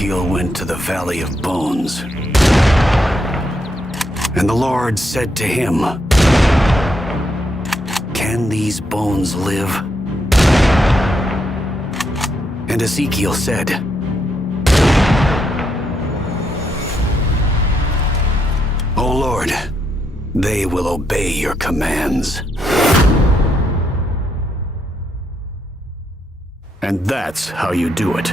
Ezekiel went to the Valley of Bones. And the Lord said to him, "Can these bones live?" And Ezekiel said, "O Lord, they will obey your commands." And that's how you do it.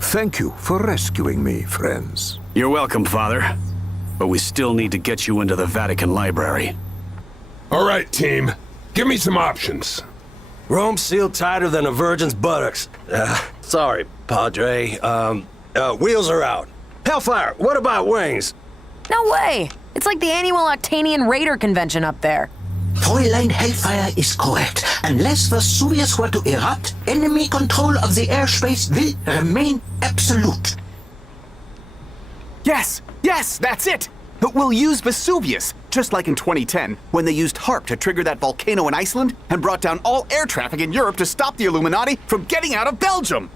Thank you for rescuing me, friends. You're welcome, Father. But we still need to get you into the Vatican Library. All right, team. Give me some options. Rome's sealed tighter than a virgin's buttocks. Sorry, Padre. Wheels are out. Hellfire, what about wings? No way! It's like the annual Octanian Raider convention up there. Fräulein Hellfire is correct. Unless Vesuvius were to erupt, enemy control of the airspace will remain absolute. Yes, that's it! We'll use Vesuvius, just like in 2010, when they used HARP to trigger that volcano in Iceland and brought down all air traffic in Europe to stop the Illuminati from getting out of Belgium.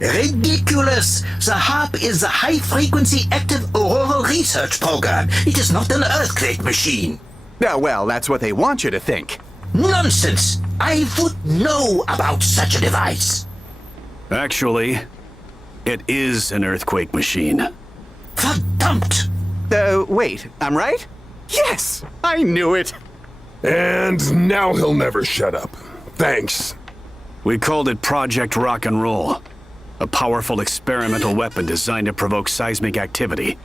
Ridiculous! The HARP is the High-Frequency Active Auroral Research Program. It is not an earthquake machine. Yeah, well, that's what they want you to think. Nonsense! I would know about such a device. Actually, it is an earthquake machine. Verdammt! Wait, I'm right? Yes! I knew it! And now he'll never shut up. Thanks. We called it Project Rock and Roll, a powerful experimental weapon designed to provoke seismic activity.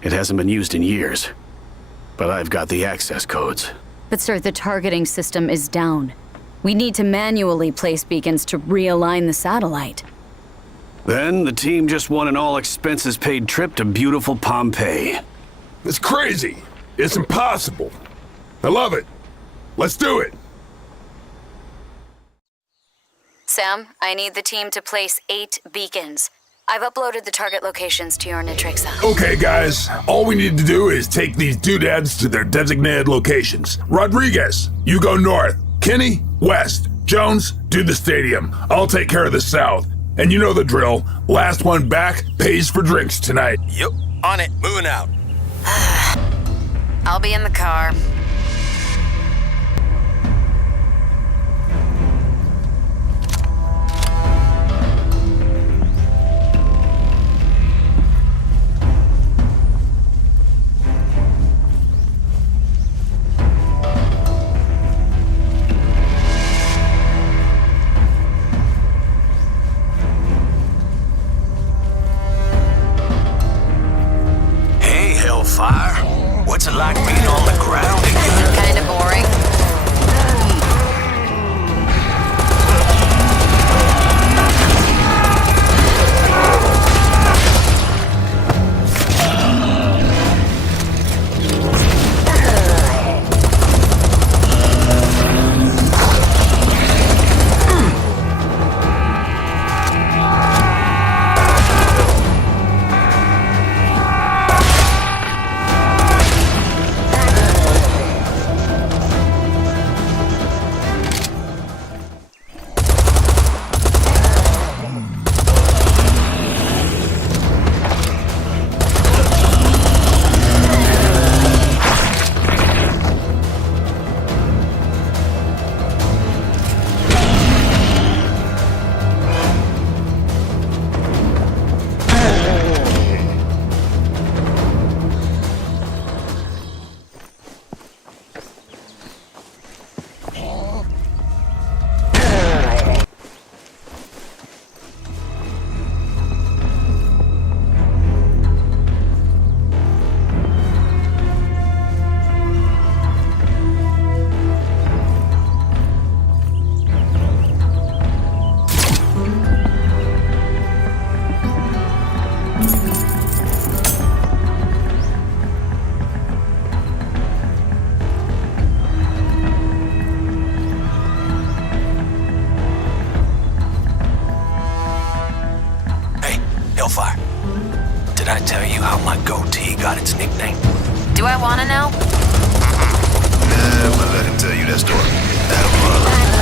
It hasn't been used in years, but I've got the access codes. But sir, the targeting system is down. We need to manually place beacons to realign the satellite. Then the team just won an all-expenses-paid trip to beautiful Pompeii. It's crazy. It's impossible. I love it. Let's do it. Sam, I need the team to place 8 beacons. I've uploaded the target locations to your Nitrix app. Okay, guys. All we need to do is take these doodads to their designated locations. Rodriguez, you go north. Kenny, west. Jones, do the stadium. I'll take care of the south. And you know the drill. Last one back pays for drinks tonight. Yep, on it. Moving out. I'll be in the car. What's it like being on the ground again? Kinda boring. Hellfire, did I tell you how my goatee got its nickname? Do I want to know? I'm gonna let him tell you that story. Have fun.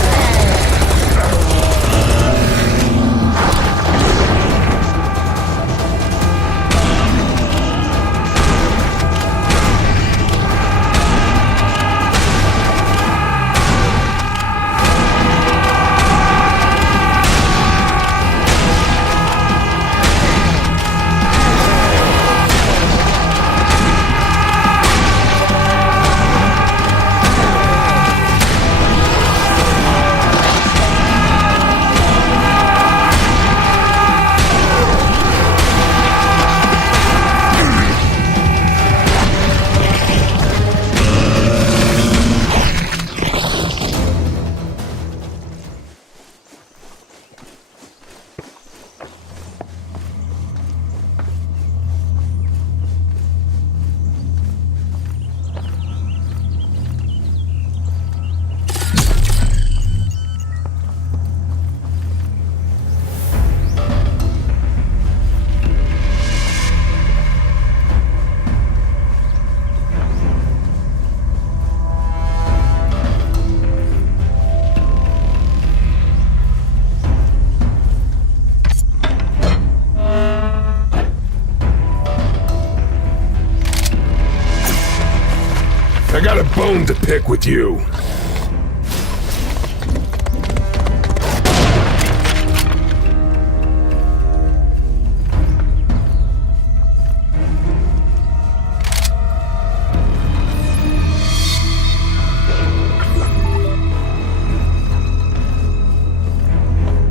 I got a bone to pick with you.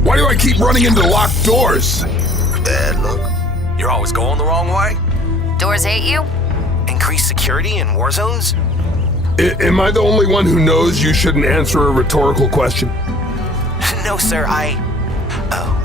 Why do I keep running into locked doors? Bad luck. You're always going the wrong way? Doors hate you? Increased security in war zones? Am I the only one who knows you shouldn't answer a rhetorical question? No, sir, Oh.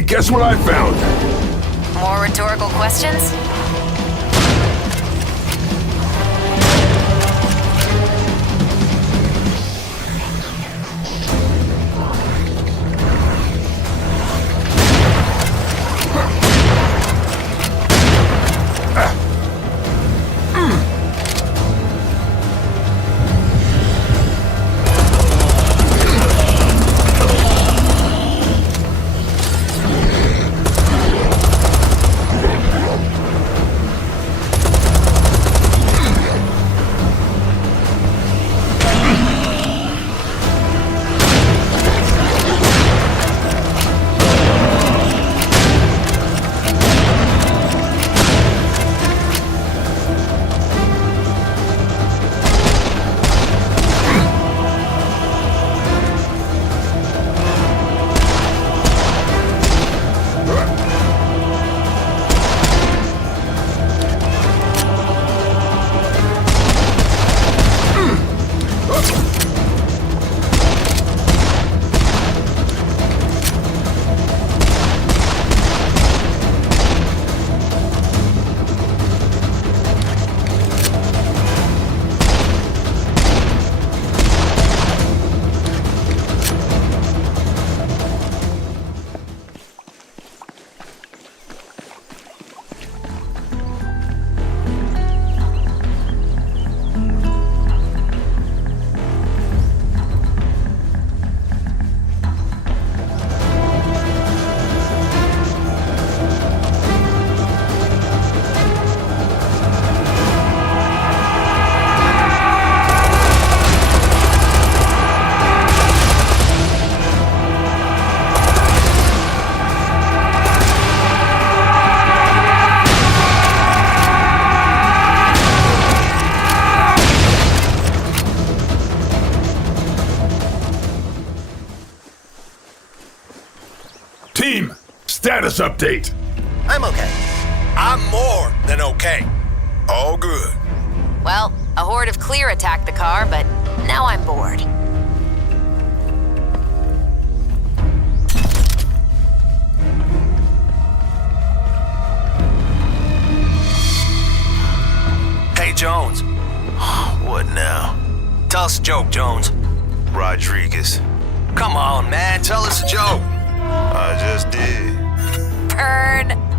Hey, guess what I found? More rhetorical questions? Team, status update. I'm okay. I'm more than okay. All good. Well, a horde of Clear attacked the car, but now I'm bored. Hey, Jones. What now? Tell us a joke, Jones. Rodriguez. Come on, man. Tell us a joke. I just did. Burn!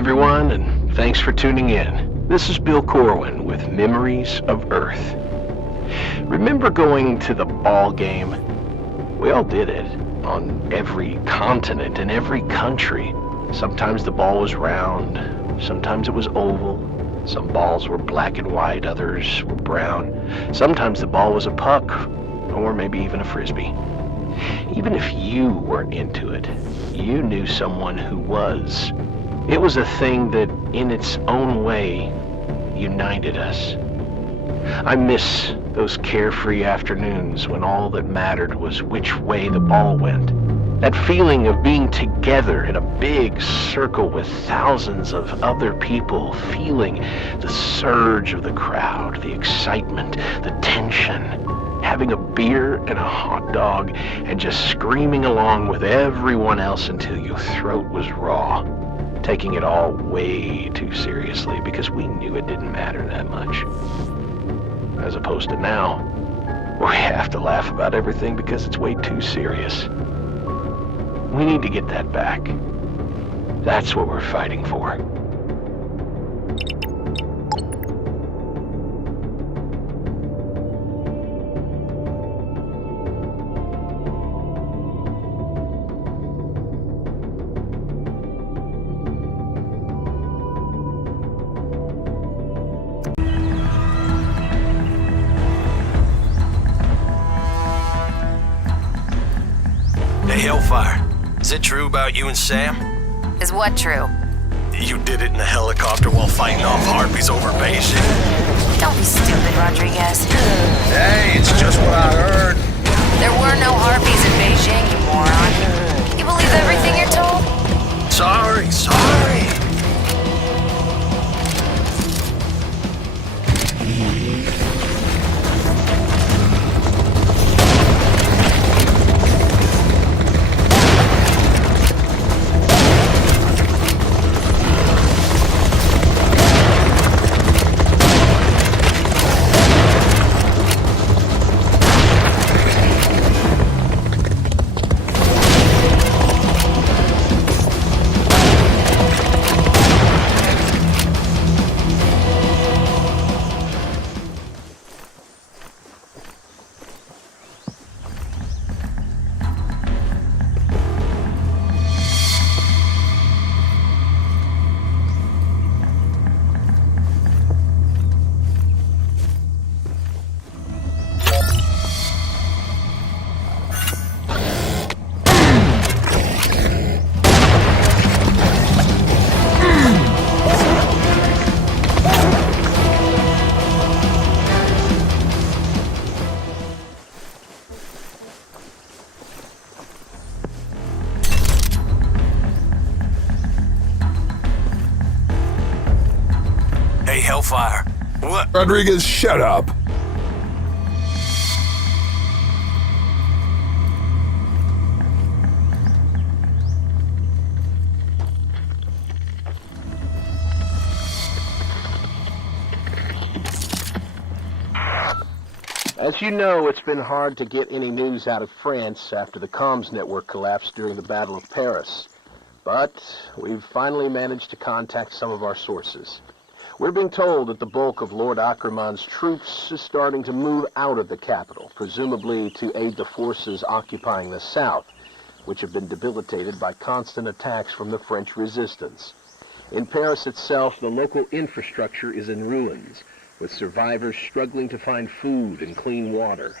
everyone, and thanks for tuning in. This is Bill Corwin with Memories of Earth. Remember going to the ball game? We all did it, on every continent in every country. Sometimes the ball was round, sometimes it was oval. Some balls were black and white, others were brown. Sometimes the ball was a puck, or maybe even a frisbee. Even if you weren't into it, you knew someone who was. It was a thing that, in its own way, united us. I miss those carefree afternoons when all that mattered was which way the ball went. That feeling of being together in a big circle with thousands of other people, feeling the surge of the crowd, the excitement, the tension, having a beer and a hot dog, and just screaming along with everyone else until your throat was raw, taking it all way too seriously because we knew it didn't matter that much. As opposed to now, where we have to laugh about everything because it's way too serious. We need to get that back. That's what we're fighting for. Hey, Hellfire. Is it true about you and Sam? Is what true? You did it in a helicopter while fighting off harpies over Beijing? Don't be stupid, Rodriguez. Hey, it's just what I heard. There were no harpies in Beijing, you moron. You believe everything you're told? Sorry. Hey, Hellfire. What? Rodriguez, shut up. As you know, it's been hard to get any news out of France after the comms network collapsed during the Battle of Paris. But we've finally managed to contact some of our sources. We're being told that the bulk of Lord Ackermann's troops is starting to move out of the capital, presumably to aid the forces occupying the south, which have been debilitated by constant attacks from the French resistance. In Paris itself, the local infrastructure is in ruins, with survivors struggling to find food and clean water.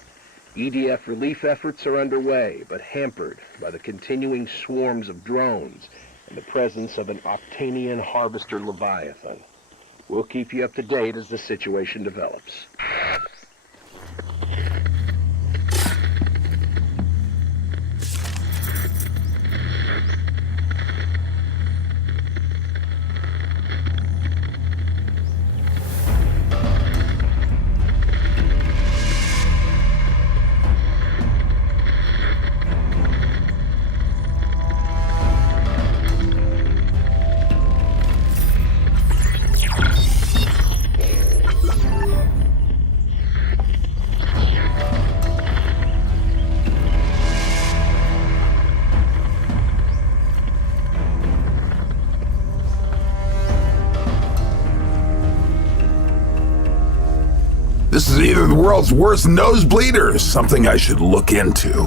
EDF relief efforts are underway, but hampered by the continuing swarms of drones and the presence of an Octanian harvester Leviathan. We'll keep you up to date as the situation develops. This is either the world's worst nosebleed or something I should look into.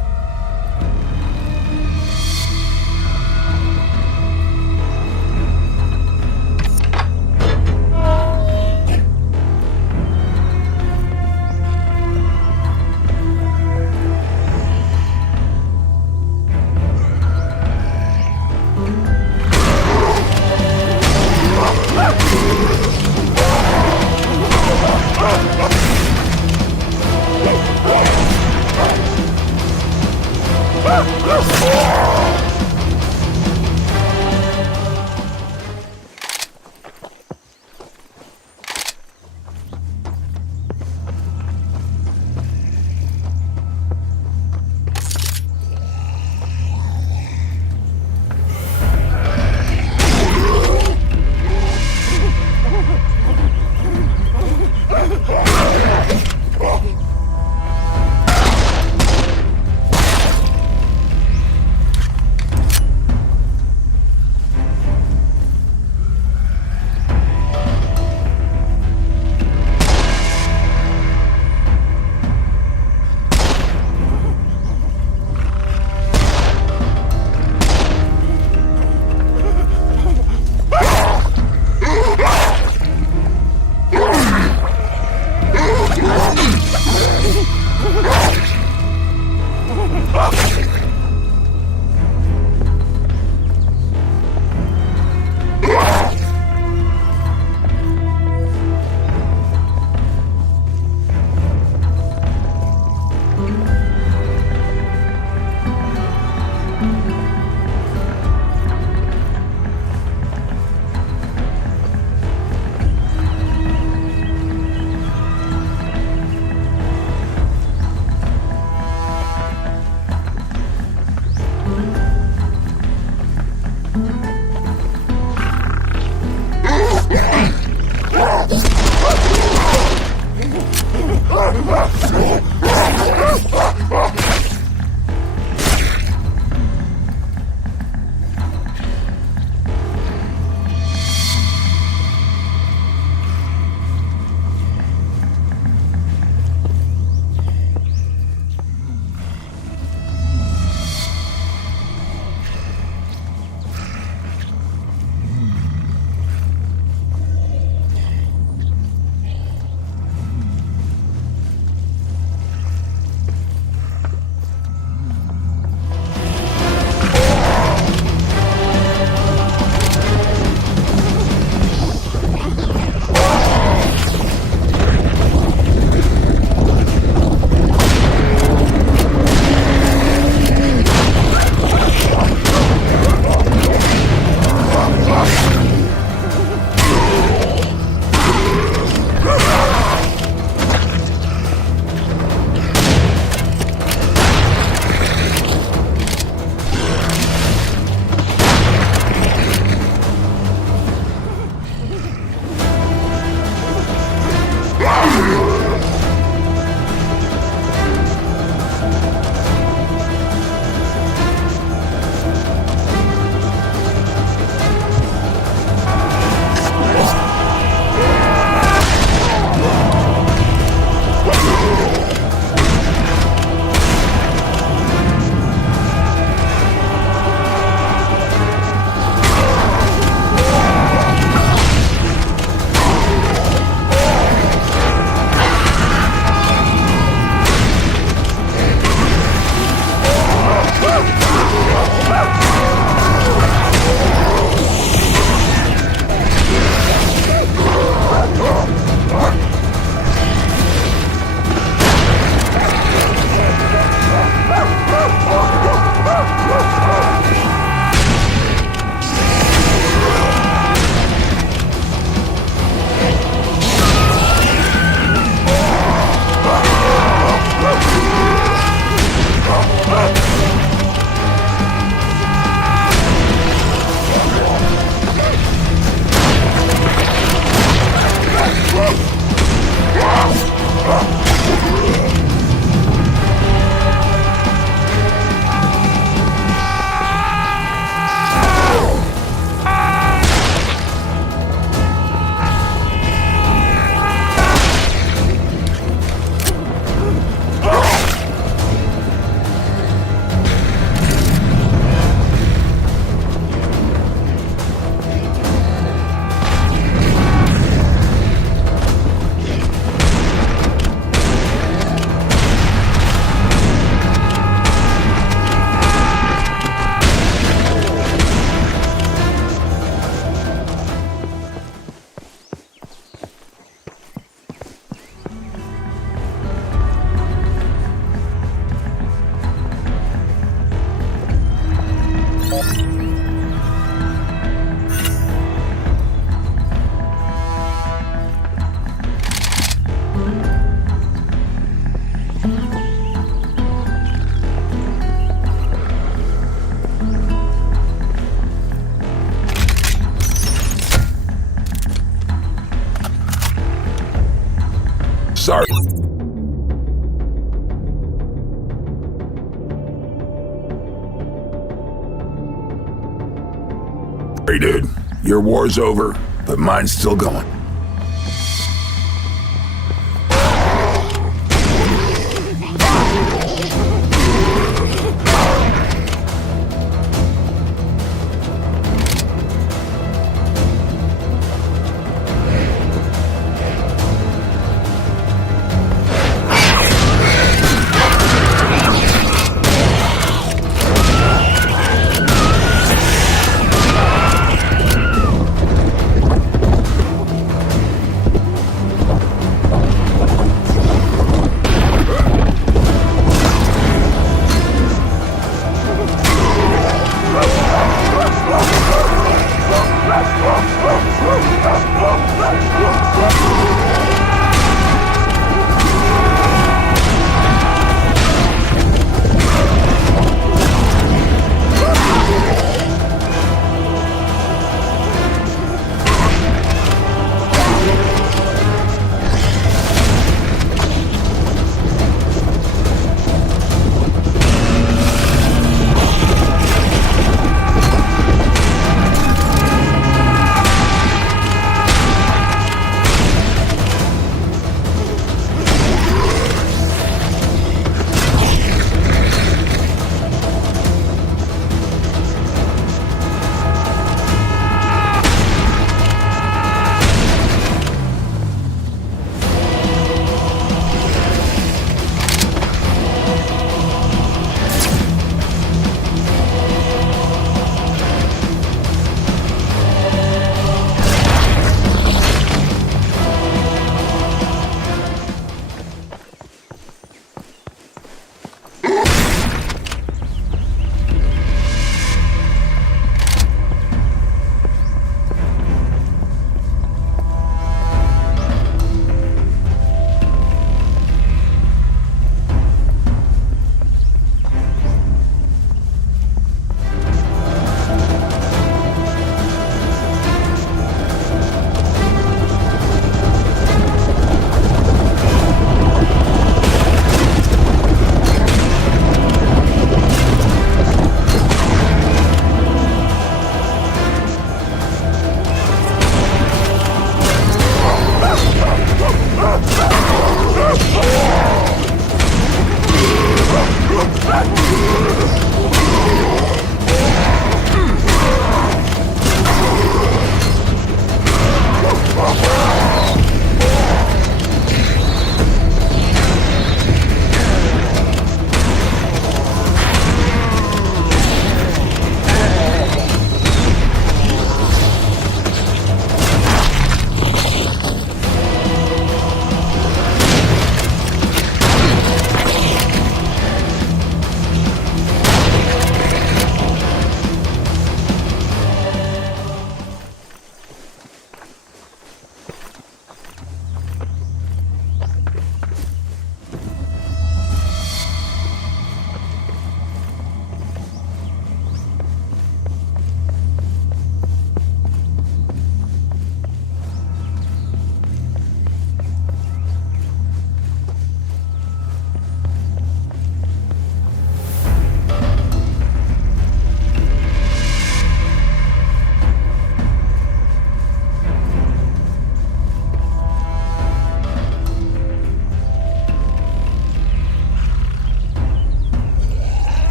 sorry, dude. Your war's over, but mine's still going.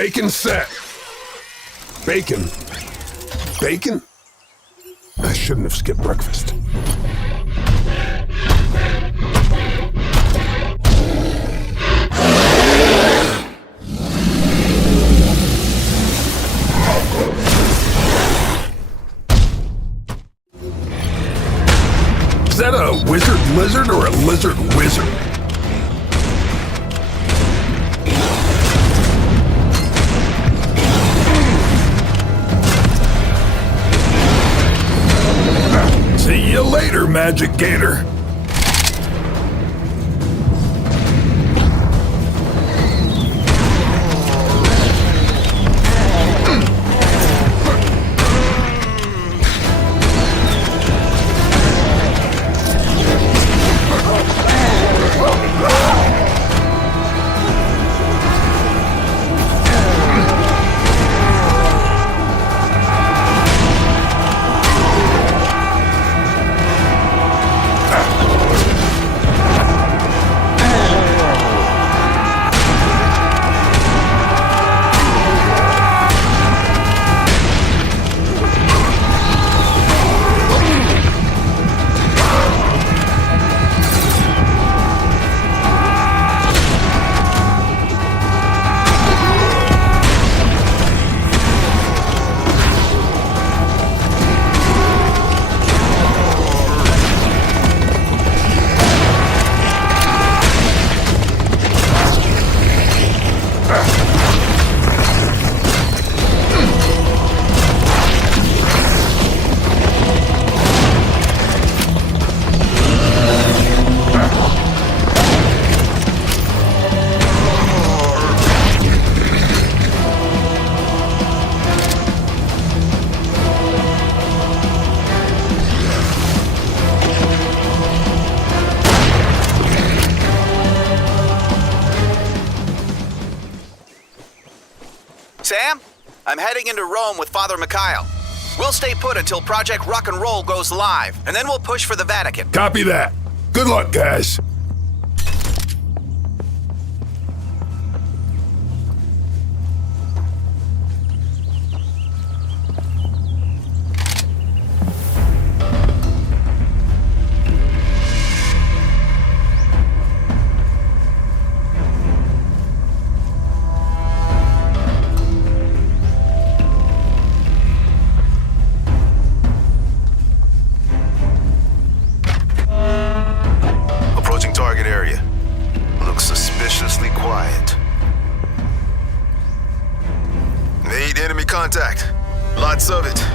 Bacon set. Bacon. Bacon? I shouldn't have skipped breakfast. Is that a wizard lizard or a lizard wizard? magic gator. Sam, I'm heading into Rome with Father Mikhail. We'll stay put until Project Rock and Roll goes live, and then we'll push for the Vatican. Copy that. Good luck, guys. Target area. Looks suspiciously quiet. Made enemy contact. Lots of it.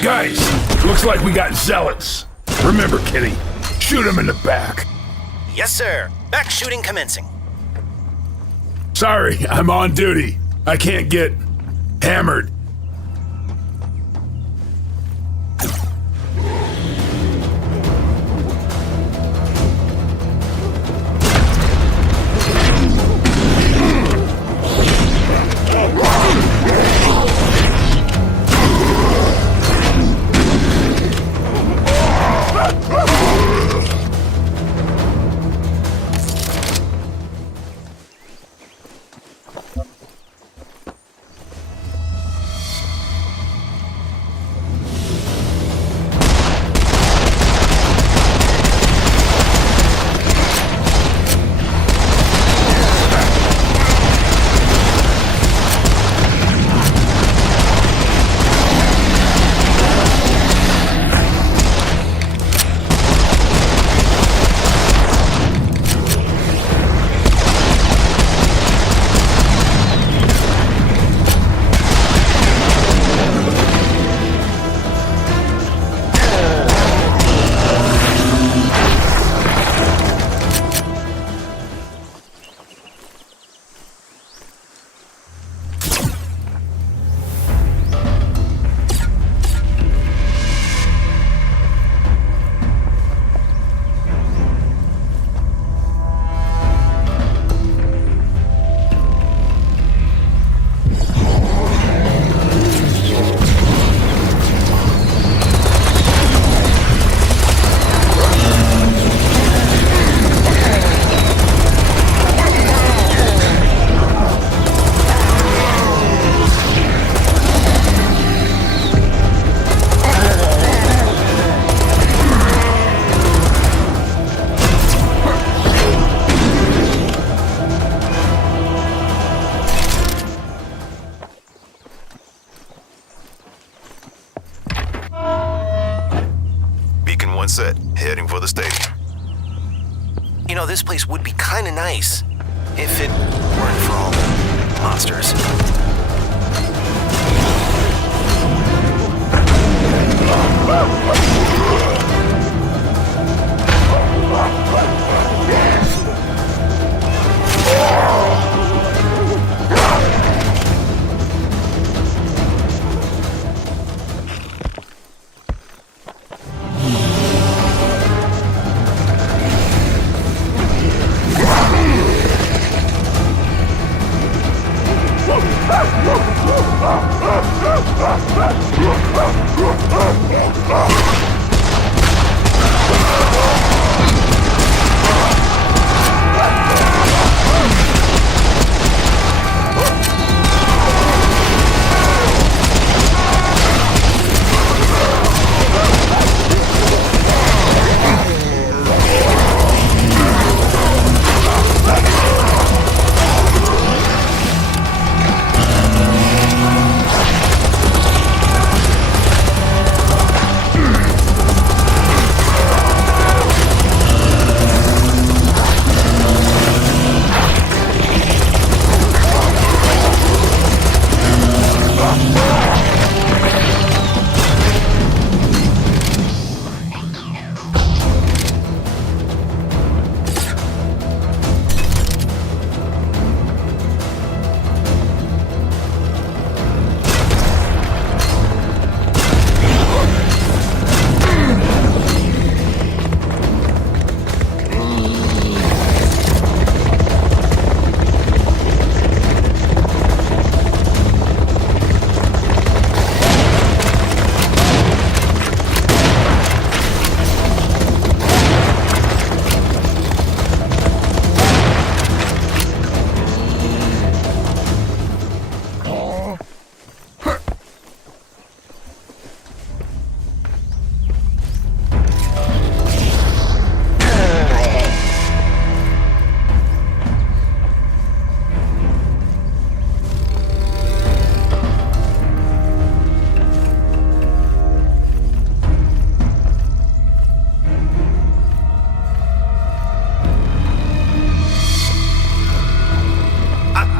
Guys, looks like we got zealots. Remember, Kitty, shoot him in the back. Yes, sir. Back shooting commencing. Sorry, I'm on duty. I can't get hammered. heading for the stadium. You know, this place would be kinda nice if it weren't for all the monsters.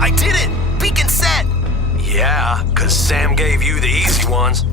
I did it! Beacon set! Yeah, 'cause Sam gave you the easy ones.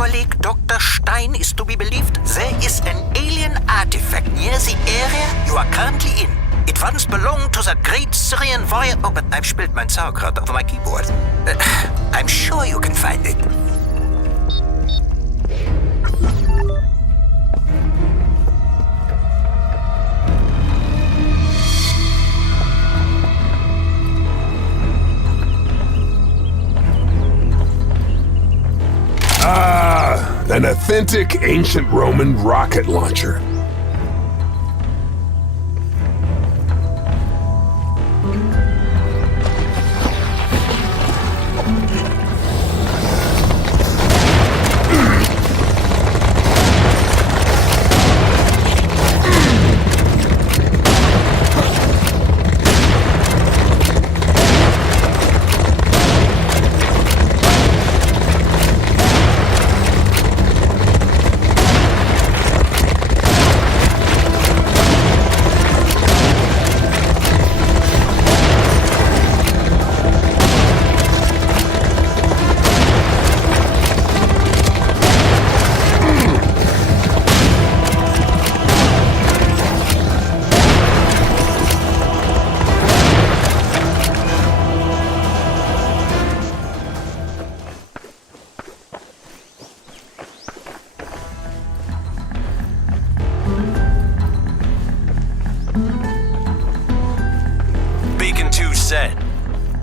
colleague Dr. Stein is to be believed, there is an alien artifact near the area you are currently in. It once belonged to the great Syrian warrior... Oh, but I've spilled my sauerkraut over my keyboard. I'm sure you can find it. An authentic ancient Roman rocket launcher.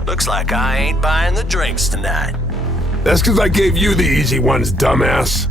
Looks like I ain't buying the drinks tonight. That's because I gave you the easy ones, dumbass.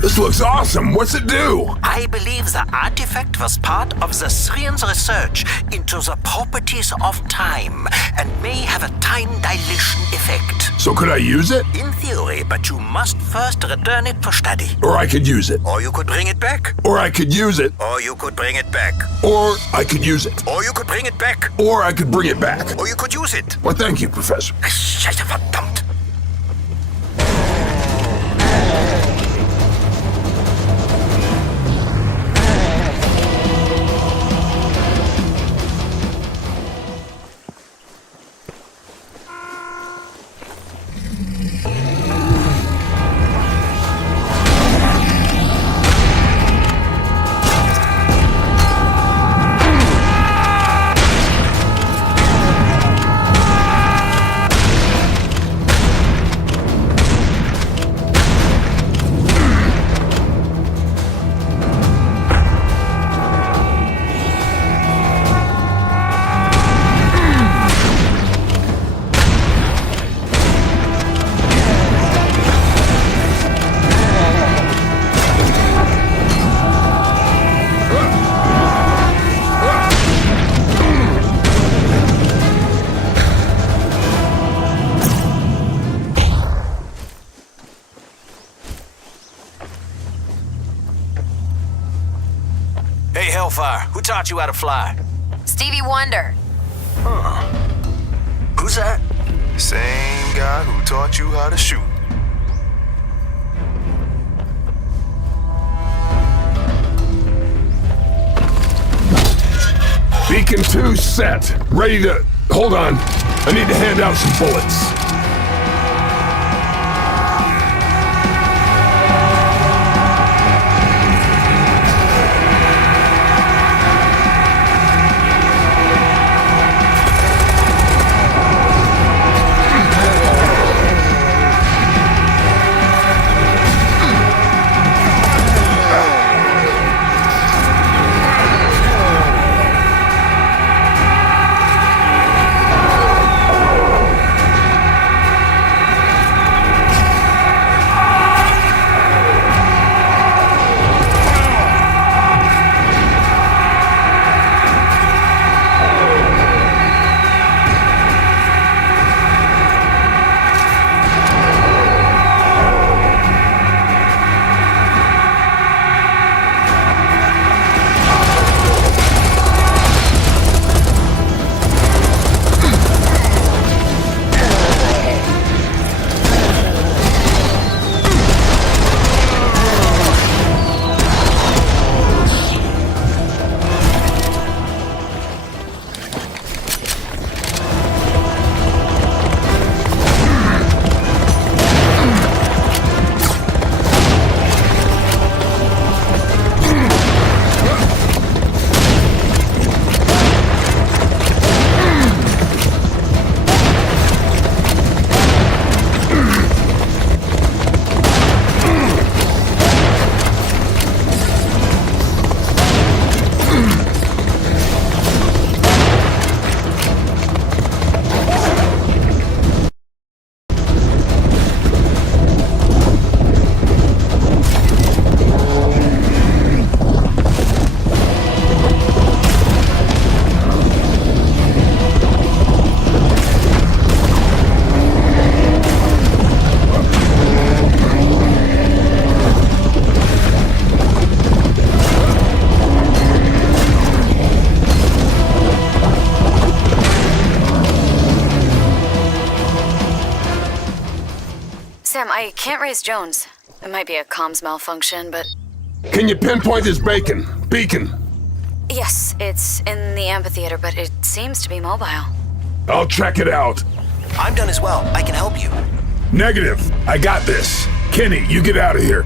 This looks awesome. What's it do? I believe the artifact was part of the Syrians' research into the properties of time and may have a time dilation effect. So could I use it? In theory, but you must first return it for study. Or I could use it. Or you could bring it back. Or I could use it. Or you could bring it back. Or I could use it. Or you could bring it back. Or I could bring it back. Or you could use it. Well, thank you, Professor. Scheiße, verdammt. Hey, Hellfire, who taught you how to fly? Stevie Wonder. Who's that? Same guy who taught you how to shoot. Beacon 2 set. Ready to... Hold on. I need to hand out some bullets. Sam, I can't raise Jones. It might be a comms malfunction, but... Can you pinpoint this beacon? Yes, it's in the amphitheater, but it seems to be mobile. I'll check it out. I'm done as well. I can help you. Negative. I got this. Kenny, you get out of here.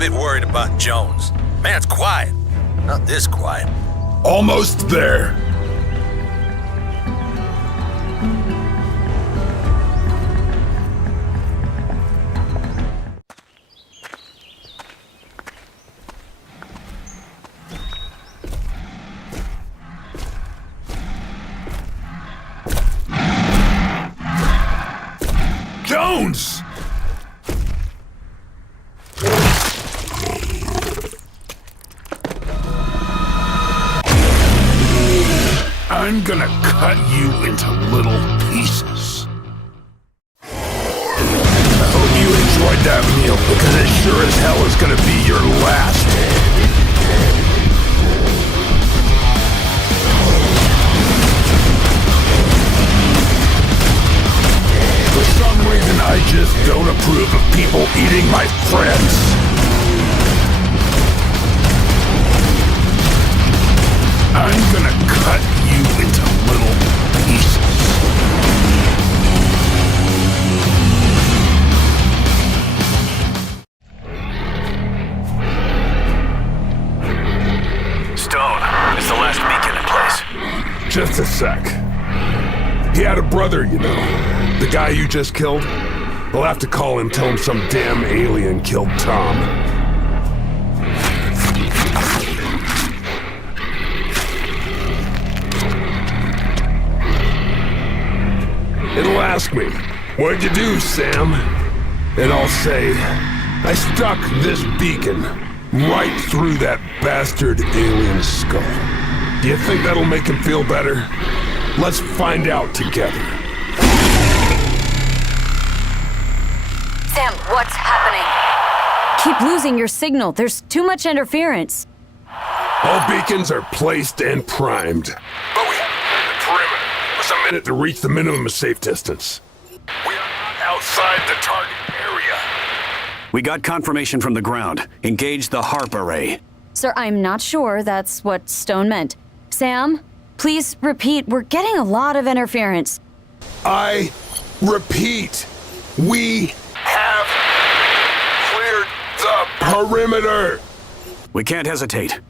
bit worried about Jones. Man's quiet. Not this quiet. Almost there. Jones! I'm gonna cut you into little pieces. I hope you enjoyed that meal, because it sure as hell is gonna be your last. For some reason, I just don't approve of people eating my friends. I'm gonna cut you into little pieces. Stone, is the last beacon in place? Just a sec. He had a brother, you know. The guy you just killed? We'll have to call him, tell him some damn alien killed Tom. It'll ask me, what'd you do, Sam? And I'll say, I stuck this beacon right through that bastard alien skull. Do you think that'll make him feel better? Let's find out together. Sam, what's happening? Keep losing your signal. There's too much interference. All beacons are placed and primed. But we have the perimeter. There's a minute to reach the minimum safe distance. We are not outside the target area. We got confirmation from the ground. Engage the HARP array. Sir, I'm not sure that's what Stone meant. Sam, please repeat. We're getting a lot of interference. I repeat, we have cleared the perimeter. We can't hesitate.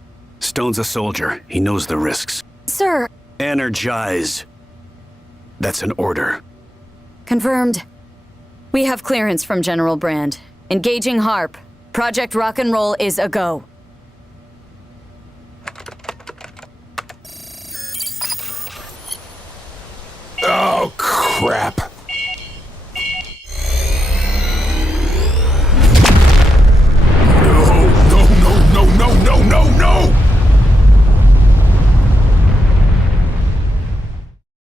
Stone's a soldier. He knows the risks. Sir. Energize. That's an order. Confirmed. We have clearance from General Brand. Engaging HARP. Project Rock and Roll is a go. Oh, crap.